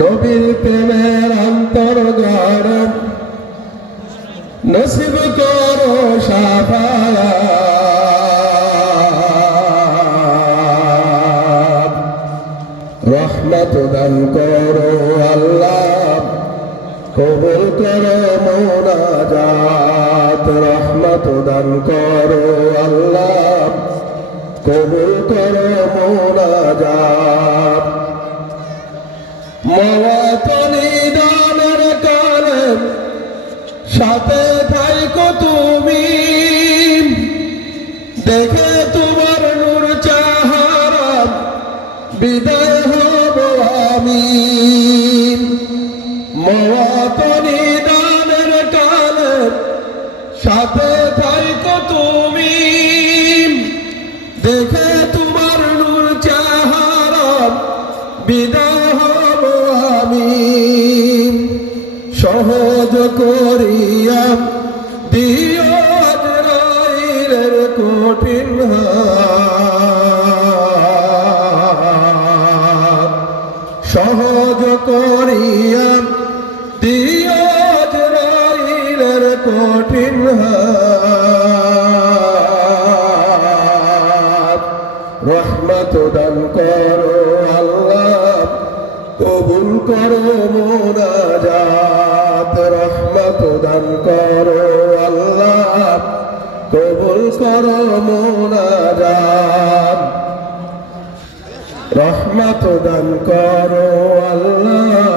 নবীর প্রেমের অন্তর গরম নসিব করো সাফায়াত। রহমত দান করো আল্লাহ, কবুল করো মোনাজাত। রহমত দান করো আল্লাহ, কবুল করো মোনাজাত। সাথে থাইকো তুমি। দেখে তোমার নূর চাহারা, বিদায় হব আমি। মওয়াতনি দানের কালে সাথে থাইকো তুমি। দেখে তোমার নূর চাহারা, বিদায় সহজ করিয়া আজরাইলের কঠিন সহজ করিয়া আজরাইলের কঠিন। রহমত দান করো আল্লাহ কবুল করো মোনাজাত, রহমত দান করো আল্লাহ। কবুল করো মোনাজাত, রহমত দান করো আল্লাহ।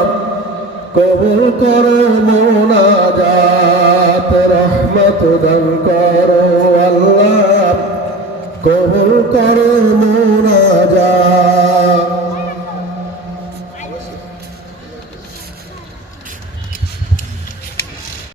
কবুল করো মোনাজাত, রহমত দান করো